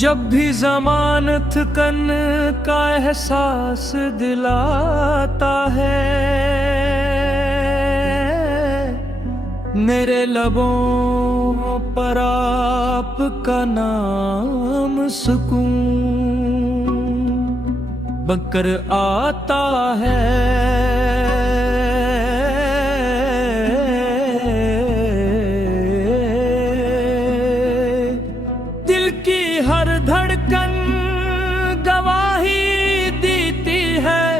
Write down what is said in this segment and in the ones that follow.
جب بھی ضمانت کن کا احساس دلاتا ہے، میرے لبوں پر آپ کا نام سکون بن کر آتا ہے۔ دل کی ہر دھڑکن گواہی دیتی ہے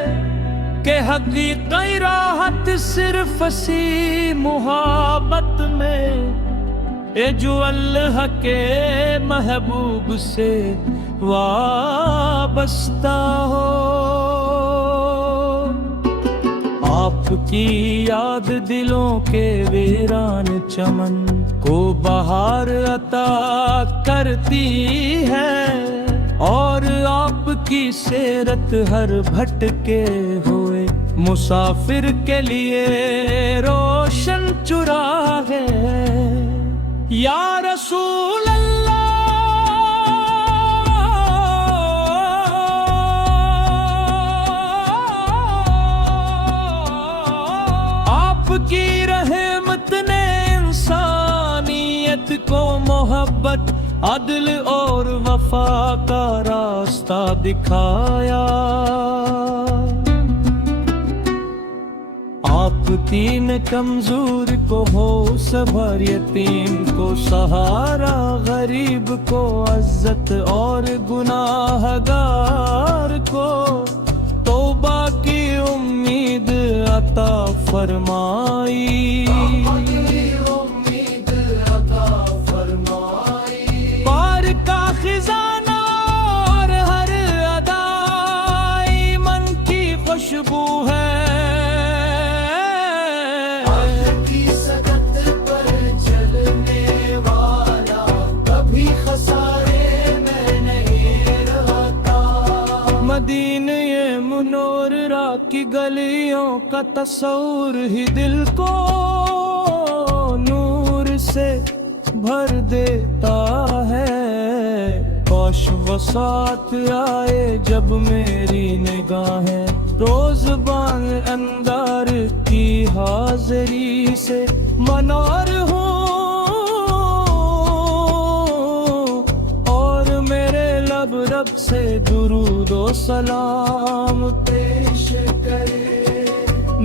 کہ حقیقی راحت صرف اسی محبت میں اے جو اللہ کے محبوب سے وابستہ ہو۔ آپ کی یاد دلوں کے ویران چمن کو بہار عطا کرتی ہے، اور آپ کی سیرت ہر بھٹکے ہوئے مسافر کے لیے روشن چراغ ہے۔ یا رسول اللہ، آپ کی رحمت نے انسانیت کو محبت، عدل اور وفا کا راستہ دکھایا۔ آپ تین کمزور کو حوصلہ بھر، یتیم کو سہارا، غریب کو عزت اور گناہ گار کو توبہ کی امید عطا فرمائی۔ پار کا خزانہ اور ہر ادا ایمن کی خوشبو ہے۔ مدینہ منورہ کی گلیوں کا تصور ہی دل کو نور سے بھر دیتا ہے۔ کاش وہ ساتھ آئے جب میری نگاہیں روز بانگ اندار کی حاضری سے منور ہوں، اور میرے لب رب سے درود و سلام پیش کرے۔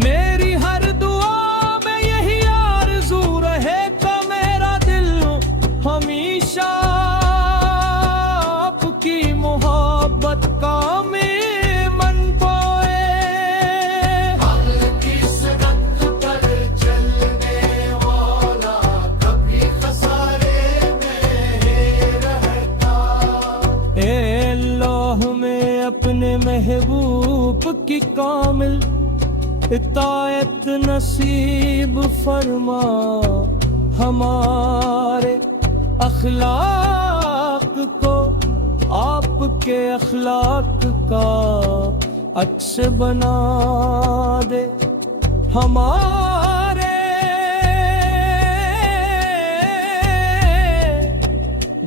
میری ہر دعا میں یہی آرزو رہے کہ میرا دل ہمیشہ آپ کی محبت کا من پائے۔ حق کی سڑک پر چلنے والا کبھی خسارے میں رہتا۔ اے اللہ، میں اپنے محبوب کی کامل اطاعت نصیب فرما، ہمارے اخلاق کو آپ کے اخلاق کا عکس بنا دے۔ ہمارے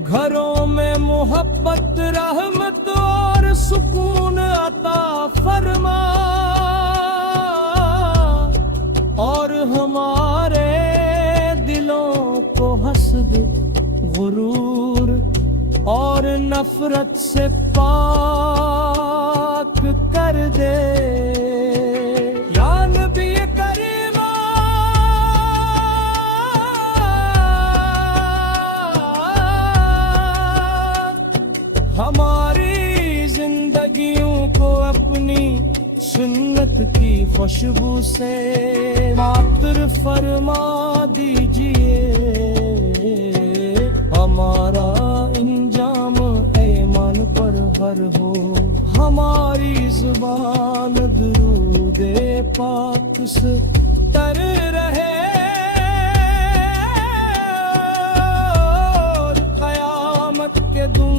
گھروں میں محبت، رحمت اور سکون عطا فرما، اور ہمارے دلوں کو حسد، غرور اور نفرت سے پاک کر دے۔ یا نبی کریم، ہماری زندگیوں کو اپنی سنت کی خوشبو سے عطر فرما دیجئے۔ ہمارا انجام ایمان پر ہر ہو، ہماری زبان درود پاک سے تر رہے، اور قیامت کے دن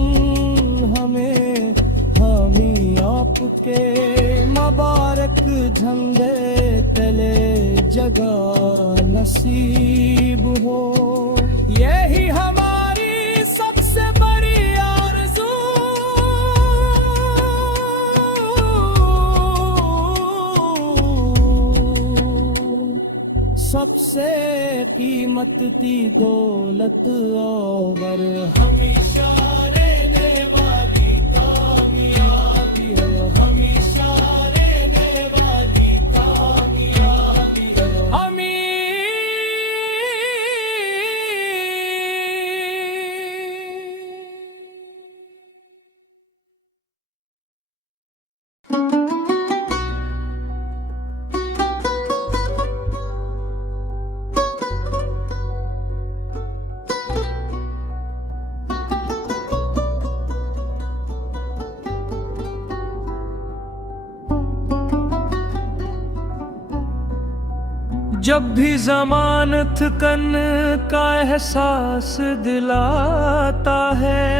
ہمیں حامی آپ کے مبارک جھنڈے تلے جگہ نصیب ہو۔ یہی ہماری سب سے بڑی آرزو قیمت دی دولت اور ہمیشہ رہنے والی کامیابی ہے، ہمیشہ رہنے والی کامیابی ہے، جب بھی زمان تھکن کا احساس دلاتا ہے،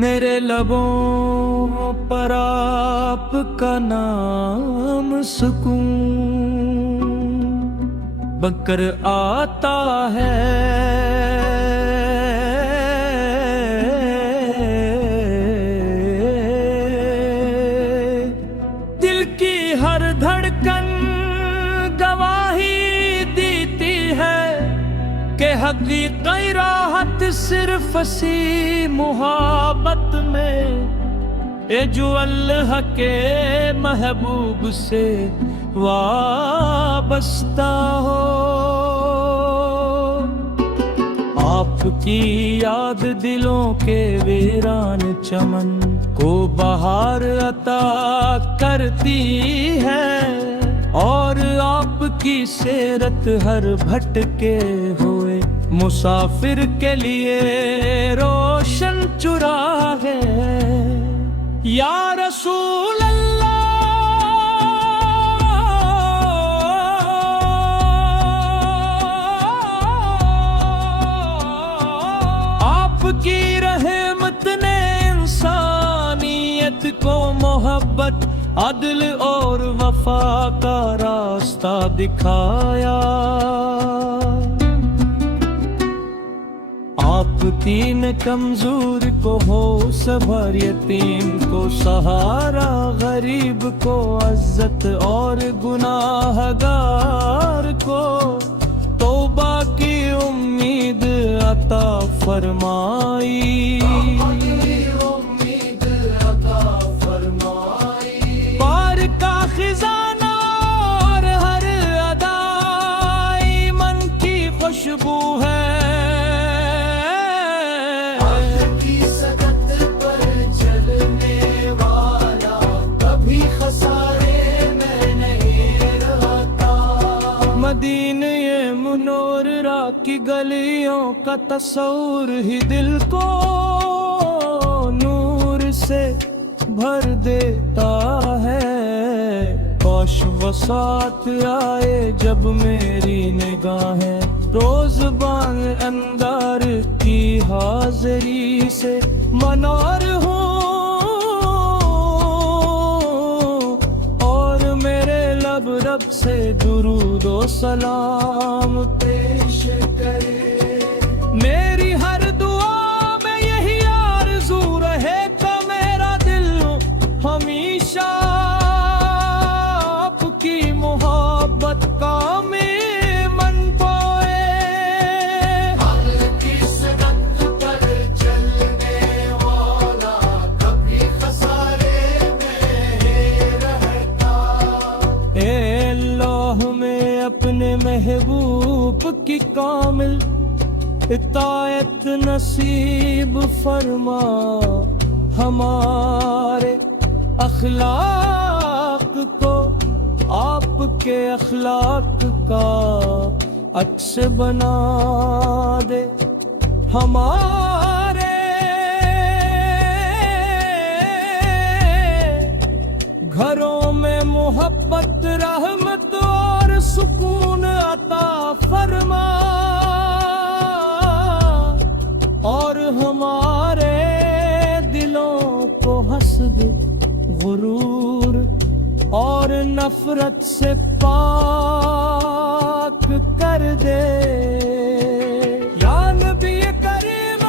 میرے لبوں پر آپ کا نام سکون بن کر آتا ہے۔ دل کی ہر دھڑکن گواہی دیتی ہے کہ حقیقی راحت صرف اسی محبت میں اے جو اللہ کے محبوب سے وابستہ ہو۔ آپ کی یاد دلوں کے ویران چمن کو بہار عطا کرتی ہے، اور آپ کی سیرت ہر بھٹکے ہوئے مسافر کے لیے روشن چراغ ہے۔ یا رسول اللہ، آپ کی رحمت نے انسانیت کو محبت، عدل اور وفا کا راستہ دکھایا۔ آپ تین کمزور کو حوصلہ، یتیم کو سہارا، غریب کو عزت اور گناہگار کو توبہ کی امید عطا فرمائی۔ پار کا خزانہ اور ہر ادا ایمن کی خوشبو ہے۔ مدینہ منورہ کی گلیوں کا تصور ہی دل کو نور سے بھر دیتا ہے۔ کاش وہ ساتھ آئے جب میری نگاہیں روز بانگ اندار کی حاضری سے منور ہوں، اور میرے لب رب سے درود و سلام پیش کرے۔ میری ہر دعا میں یہی آرزو رہے کہ میرا دل ہمیشہ آپ کی محبت کا من پائے۔ حق کی سڑک پر چلنے والا کبھی خسارے میں رہتا۔ اے اللہ، میں اپنے محبوب کی کامل اطاعت نصیب فرما، ہمارے اخلاق کو آپ کے اخلاق کا عکس بنا دے، ہمارے گھروں میں محبت، رحمت اور سکون عطا فرما، اور ہمارے دلوں کو حسد، غرور اور نفرت سے پاک کر دے۔ یا نبی کریم،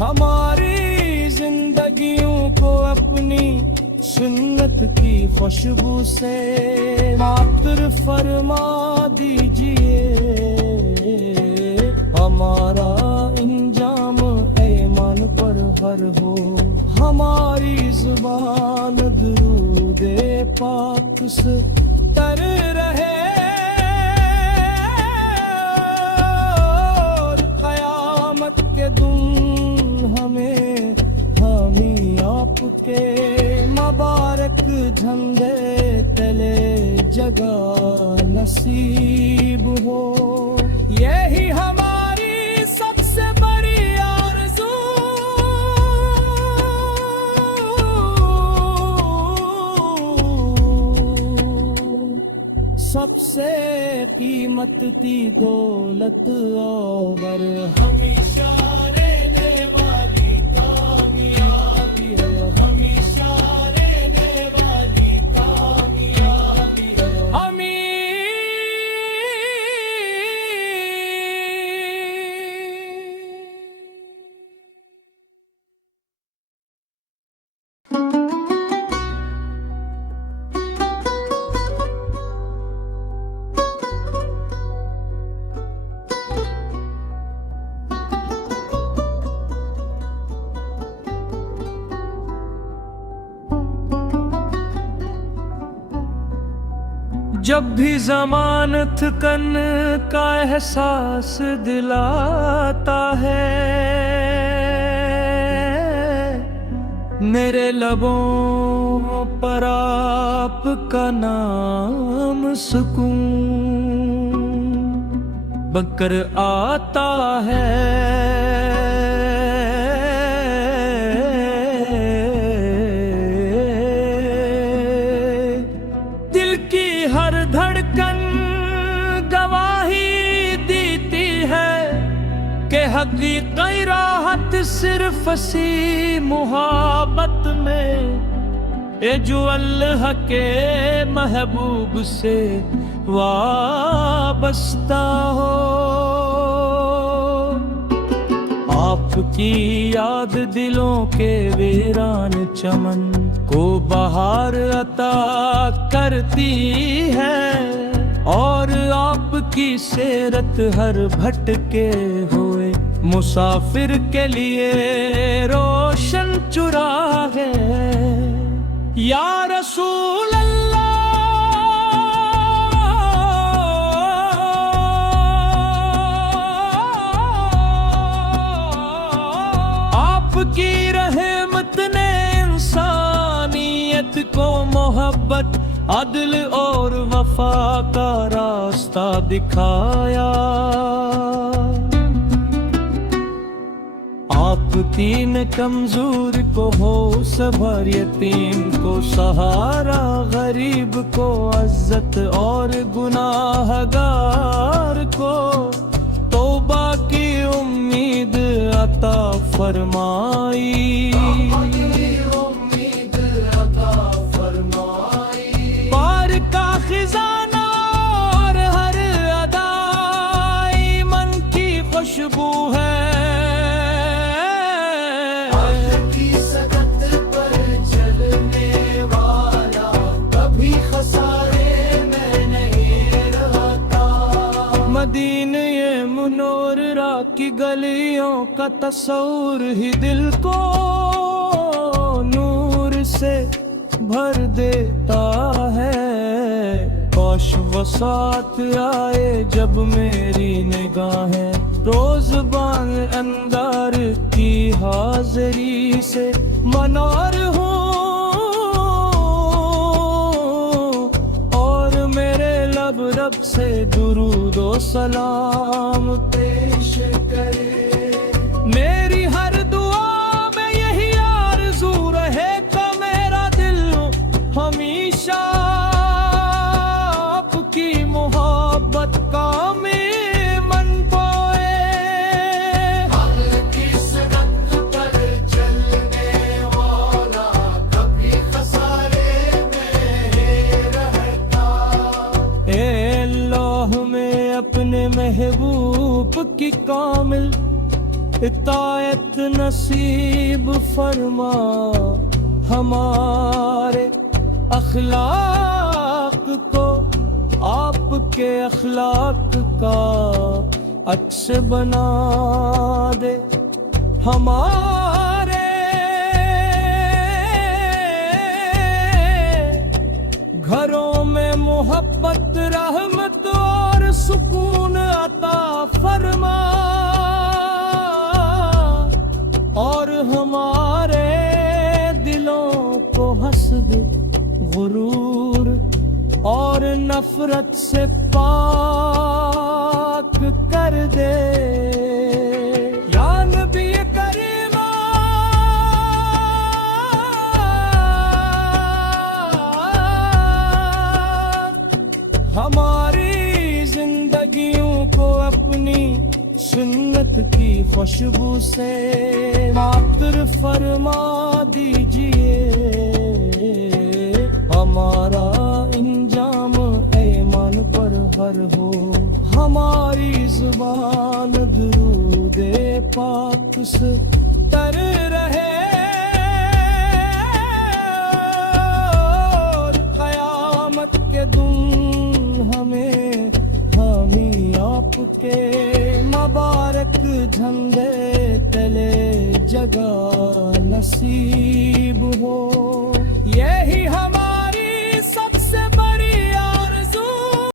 ہماری کو اپنی سنت کی خوشبو سے عطر فرما دیجئے، ہمارا انجام ایمان پر ہر ہو، ہماری زبان درود پاک سے تر رہے، اور قیامت کے دن ہمیں حامی آپ کے مبارک جھنڈے تلے جگہ نصیب ہو، یہی ہماری سب سے بڑی آرزو، سب سے قیمت کی دولت اور ہمیشہ رہنے والی کامیابی ہے، ہمیشہ رہنے والی کامیابی ہے، جب بھی ضمانت کن کا احساس دلاتا ہے، میرے لبوں پر آپ کا نام سکون بن کر آتا ہے، ہر دھڑکن گواہی دیتی ہے کہ حقیقی راحت صرف اسی محبت میں ہے جو اللہ کے محبوب سے وابستہ ہو، آپ کی یاد دلوں کے ویران چمن کو بہار عطا کرتی ہے، اور آپ کی سیرت ہر بھٹکے ہوئے مسافر کے لیے روشن چراغ ہے، یا رسول اللہ آپ کی رحمت نے انسانیت کو محبت، عدل اور وفا کا راستہ دکھایا، آپ تین کمزور کو صبر، یتیم کو سہارا، غریب کو عزت اور گناہگار کو توبہ کی امید عطا فرمائی، پار کا خزانہ اور ہر ادا ایمان کی خوشبو ہے، مدینہ منورہ کی گلیوں کا تصور ہی دل کو نور سے بھر دیتا ہے، کاش وہ ساتھ آئے جب میری نگاہیں روز بانگ اندار کی حاضری سے منور ہوں، اور میرے لب رب سے درود و سلام پیش کرے، میری ہر دعا میں یہی آرزو رہے گا، میرا دل ہمیشہ آپ کی محبت کا من پائے، حق کی سڑک پر چلنے والا کبھی خسارے میں رہتا، اے اللہ میں اپنے محبوب کی کامل اطاعت نصیب فرما، ہمارے اخلاق کو آپ کے اخلاق کا عکس بنا دے. ہمارے گھروں میں محبت رحمت اور سکون عطا فرما اور ہمارے دلوں کو حسد غرور اور نفرت سے پاک کر دے. یا نبی کریم ہماری زندگیوں کو اپنی سنت کی خوشبو سے عطر فرما دیجئے. ہمارا انجام ایمان پر ہر ہو. ہماری زبان درود پاک سے تر رہے اور قیامت کے دن ہمیں حامی آپ کے مبارک جھنڈے تلے جگہ نصیب